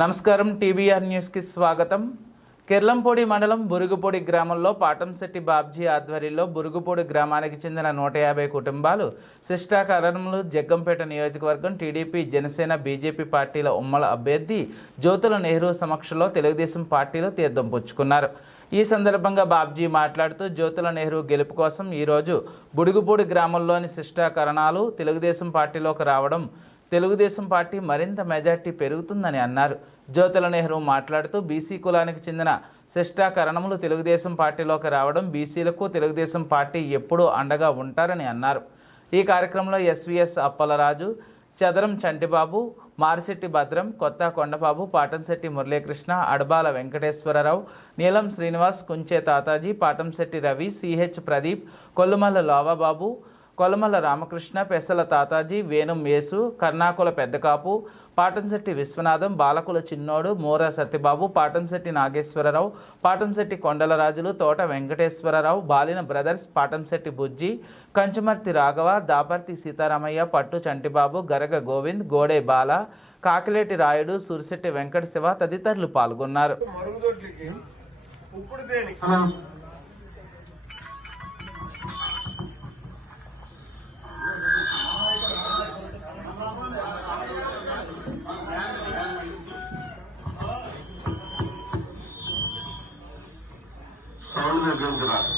నమస్కారం టీబీఆర్ న్యూస్కి స్వాగతం. కిర్లంపూడి మండలం బురుగుపూడి గ్రామంలో పాటంశెట్టి బాబ్జీ ఆధ్వర్యంలో బురుగుపూడి గ్రామానికి చెందిన నూట యాభై కుటుంబాలు శిష్టాకరణములు జగ్గంపేట నియోజకవర్గం టీడీపీ జనసేన బీజేపీ పార్టీల ఉమ్మల అభ్యర్థి జ్యోతుల నెహ్రూ సమక్షంలో తెలుగుదేశం పార్టీలో తీర్థం పుచ్చుకున్నారు. ఈ సందర్భంగా బాబ్జీ మాట్లాడుతూ జ్యోతుల నెహ్రూ గెలుపు కోసం ఈరోజు బుడుగుపూడి గ్రామంలోని శిష్టాకరణాలు తెలుగుదేశం పార్టీలోకి రావడం తెలుగుదేశం పార్టీ మరింత మెజార్టీ పెరుగుతుందని అన్నారు. జ్యోతుల నెహ్రూ మాట్లాడుతూ బీసీ కులానికి చెందిన శిష్టాకరణములు తెలుగుదేశం పార్టీలోకి రావడం బీసీలకు తెలుగుదేశం పార్టీ ఎప్పుడూ అండగా ఉంటారని అన్నారు. ఈ కార్యక్రమంలో ఎస్వీఎస్ అప్పలరాజు చదరం చంటిబాబు మారిశెట్టి భద్రం కొత్త కొండబాబు పాటంశెట్టి మురళీకృష్ణ అడబాల వెంకటేశ్వరరావు నీలం శ్రీనివాస్ కుంచే తాతాజీ పాటంశెట్టి రవి సిహెచ్ ప్రదీప్ కొల్లుమల్ల లోవాబాబు కొలమల రామకృష్ణ పెసల తాతాజీ వేణుం యేసు కర్ణాకుల పెద్దకాపు పాటంశెట్టి విశ్వనాథం బాలకుల చిన్నోడు మోర సత్యబాబు పాటంశెట్టి నాగేశ్వరరావు పాటంశెట్టి కొండలరాజులు తోట వెంకటేశ్వరరావు బాలిన బ్రదర్స్ పాటంశెట్టి బుజ్జి కంచుమర్తి రాఘవ దాపర్తి సీతారామయ్య పట్టు చంటిబాబు గరగ గోవింద్ గోడే బాల కాకిలేటి రాయుడు సూరిశెట్టి వెంకట శివ తదితరులు పాల్గొన్నారు. మరుగుదొడ్లకి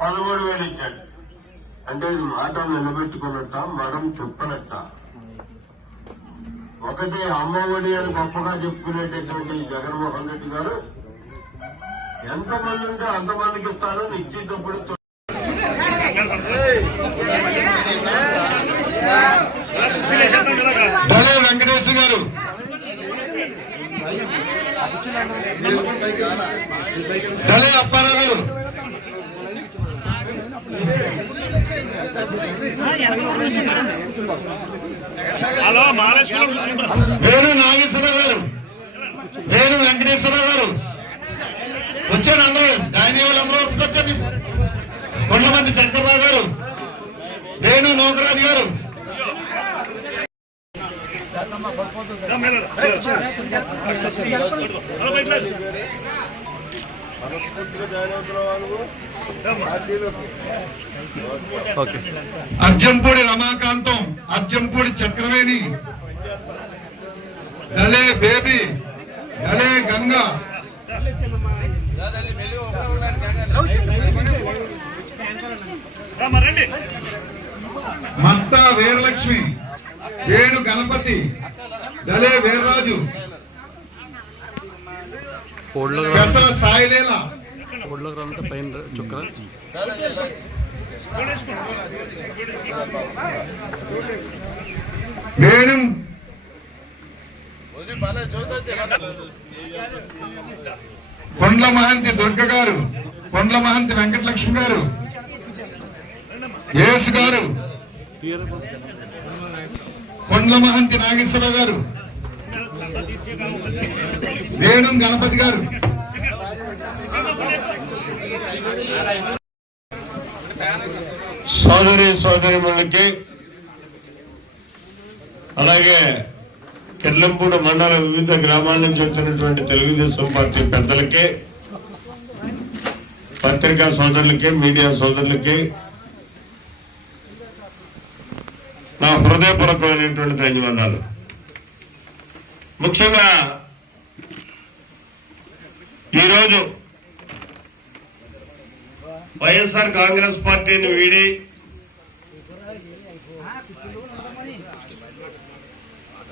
పదమూడు వేలు ఇచ్చాడు. అంటే ఇది మాట నిలబెట్టుకున్నట్ట మగం చెప్పనట్ట. ఒకటి అమ్మఒడి అని గొప్పగా చెప్పుకునేటటువంటి జగన్మోహన్ రెడ్డి గారు ఎంతమంది ఉంటే అంతమందికి ఇస్తాను నిశ్చితప్పుడు అప్పారావు గారు. హలో వేణు నాగేశ్వరరావు గారు. వేణు వెంకటేశ్వరరావు గారు. వచ్చాను అందరూ. ఆయన అందరూ వచ్చి కొండమంది శంకర్రావు గారు. వేణు నూకరాజు గారు. అర్జంపూడి రమాకాంతం అర్జంపూడి చక్రవేణి దళే బేబీ దళే గంగా. మంతా వీరలక్ష్మి. వేణు గణపతి డలే వీర్రాజు పెసల సాయిలీల. వేణు కొండ్ల మహంతి దుర్గ గారు కొండ్ల మహంతి వెంకటలక్ష్మి గారు యేసు గారు కొండ్ల మహంతి నాగేశ్వరరావు గారు వేణుం గణపతి గారు. సోదరి సోదరిమణులకి అలాగే కిర్లంపూడి మండల వివిధ గ్రామాల నుంచి వచ్చినటువంటి తెలుగుదేశం పార్టీ పెద్దలకి పత్రికా సోదరులకి మీడియా సోదరులకి నా హృదయపూర్వకమైనటువంటి ధన్యవాదాలు. ముఖ్యంగా ఈరోజు వైఎస్ఆర్ కాంగ్రెస్ పార్టీని వీడి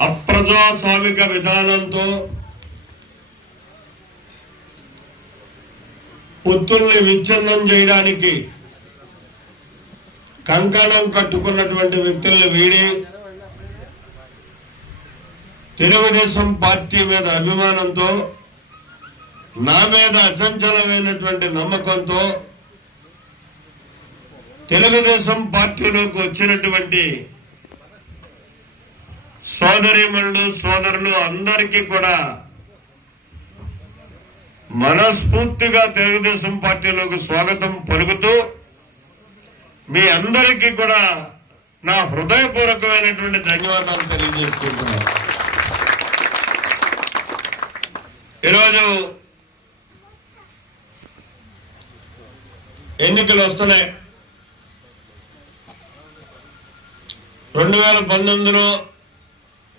అప్రజాస్వామిక విధానంతో పొత్తుల్ని విచ్ఛిన్నం చేయడానికి కంకణం కట్టుకున్నటువంటి వ్యక్తులను వీడి తెలుగుదేశం పార్టీ మీద అభిమానంతో నా మీద అచంచలమైనటువంటి నమ్మకంతో తెలుగుదేశం పార్టీలోకి వచ్చినటువంటి సోదరిమణులు సోదరులు అందరికీ కూడా మనస్ఫూర్తిగా తెలుగుదేశం పార్టీలోకి స్వాగతం పలుకుతూ మీ అందరికీ కూడా నా హృదయపూర్వకమైనటువంటి ధన్యవాదాలు తెలియజేసుకుంటున్నాను. ఈరోజు ఎన్నికలు వస్తున్నాయి. రెండు వేల పంతొమ్మిదిలో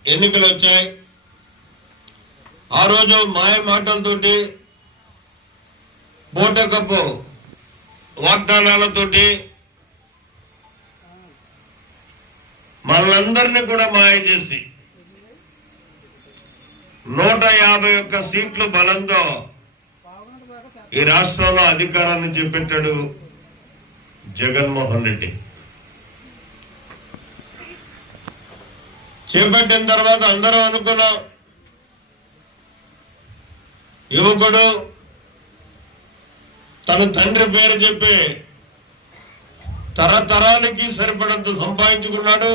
ఎన్నికలు వచ్చాయి. ఆ రోజు మాయ మాటలతోటి బోటకప్పు వాగ్దానాలతోటి వాళ్ళందరినీ కూడా మాయ చేసి నూట యాభై ఒక్క సీట్లు బలంతో ఈ రాష్ట్రంలో అధికారాన్ని చేపట్టాడు జగన్మోహన్ రెడ్డి. చేపట్టిన తర్వాత అందరూ అనుకున్నాం యువకుడు తన తండ్రి పేరు చెప్పి తరతరాలకి సరిపడంత సంపాదించుకున్నాడు.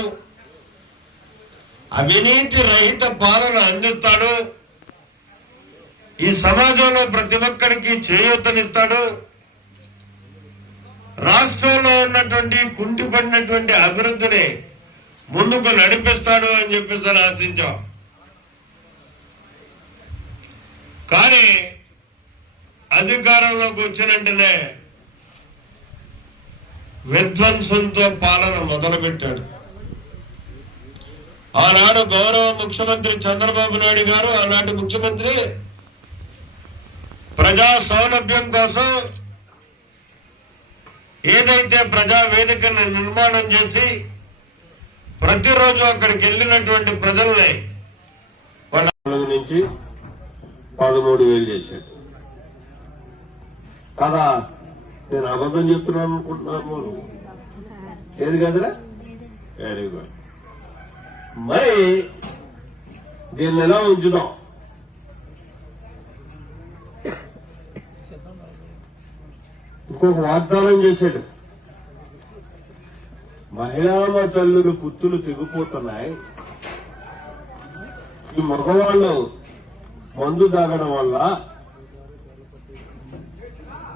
అవినీతి రహిత పాలన అందిస్తాడు. ఈ సమాజంలో ప్రతి ఒక్కరికి చేయూతనిస్తాడు. రాష్ట్రంలో ఉన్నటువంటి కుంటిపడినటువంటి అభివృద్ధిని ముందుకు నడిపిస్తాడు అని చెప్పేసి ఆశించాం. కానీ అధికారంలోకి వచ్చిన వెంటనే విధ్వంసంతో పాలన మొదలుపెట్టాడు. ఆనాడు గౌరవ ముఖ్యమంత్రి చంద్రబాబు నాయుడు గారు ఆనాటి ముఖ్యమంత్రి ప్రజా సౌలభ్యం కోసం ఏదైతే ప్రజా వేదికను నిర్మాణం చేసి ప్రతిరోజు అక్కడికి వెళ్ళినటువంటి ప్రజల్ని వాళ్ళ నుంచి పదమూడు వేలు చేశాడు కదా నేను అబద్ధం చెప్తున్నాను అనుకుంటున్నాను? ఏది కదరా? వెరీ గుడ్ మరి దీన్ని ఎలా ఉంచుదాం? ఇంకొక వాగ్దానం చేశాడు. మహిళా తల్లులు పుత్తులు తెగిపోతున్నాయి. ఈ మగవాళ్ళు మందు తాగడం వల్ల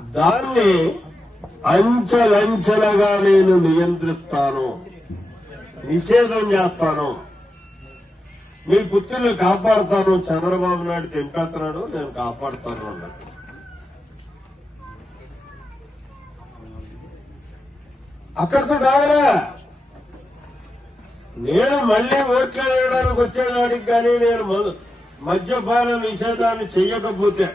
దాన్ని అంచెలంచెలుగా నేను నియంత్రిస్తాను నిషేధం చేస్తాను. మీ పుత్రుల్ని కాపాడుతాను. చంద్రబాబు నాయుడు తెంపేస్తున్నాడు నేను కాపాడుతాను అన్నాడు. అక్కడితో కావాలా నేను మళ్ళీ ఓట్లు వేయడానికి వచ్చేనాడికి కానీ నేను మద్యపాన నిషేధాన్ని చెయ్యకపోతే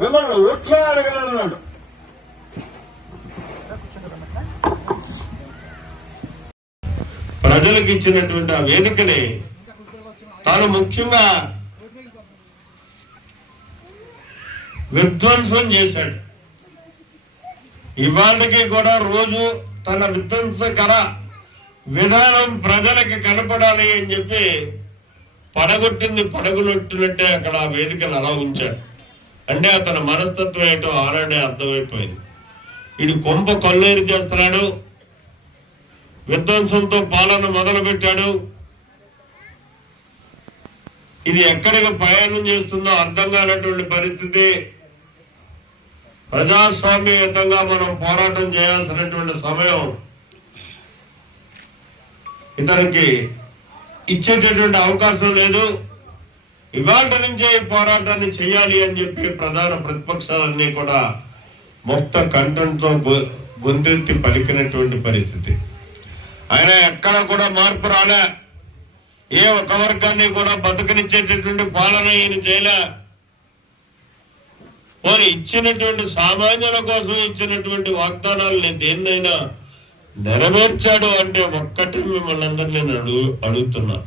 మిమ్మల్ని ఓట్లే అడగలన్నాడు ప్రజలకు ఇచ్చినటువంటి ఆ వేదికని తాను ముఖ్యంగా విధ్వంసం చేశాడు. ఇవాళకి కూడా రోజు తన విధ్వంసకర విధానం ప్రజలకు కనపడాలి అని చెప్పి పడగొట్టింది పడగొట్టినట్టే అక్కడ ఆ వేదికను అలా ఉంచాడు. అంటే అతని మనస్తత్వం ఏంటో ఆనాడే అర్థమైపోయింది. ఇది కొంప కొల్లేరు చేస్తున్నాడు విధ్వంసంతో పాలన మొదలుపెట్టాడు. ఇది ఎక్కడికి ప్రయాణం చేస్తుందో అర్థం కానటువంటి పరిస్థితి. ప్రజాస్వామ్యయుతంగా మనం పోరాటం చేయాల్సినటువంటి సమయం ఇతనికి ఇచ్చేటటువంటి అవకాశం లేదు. ఇవాళ నుంచే ఈ పోరాటాన్ని చేయాలి అని చెప్పి ప్రధాన ప్రతిపక్షాలన్నీ కూడా ముక్త కంఠంతో గొంతెత్తి పలికినటువంటి పరిస్థితి. ఆయన ఎక్కడ కూడా మార్పు రాలే. ఏ ఒక్క వర్గాన్ని కూడా బతుకనిచ్చేటటువంటి పాలన ఈయన చేయలే. పోనీ ఇచ్చినటువంటి సామాన్యుల కోసం ఇచ్చినటువంటి వాగ్దానాలని దేన్నైనా నెరవేర్చాడు అంటే ఒక్కటి మిమ్మల్ని అందరినీ నేను అడుగు అడుగుతున్నా.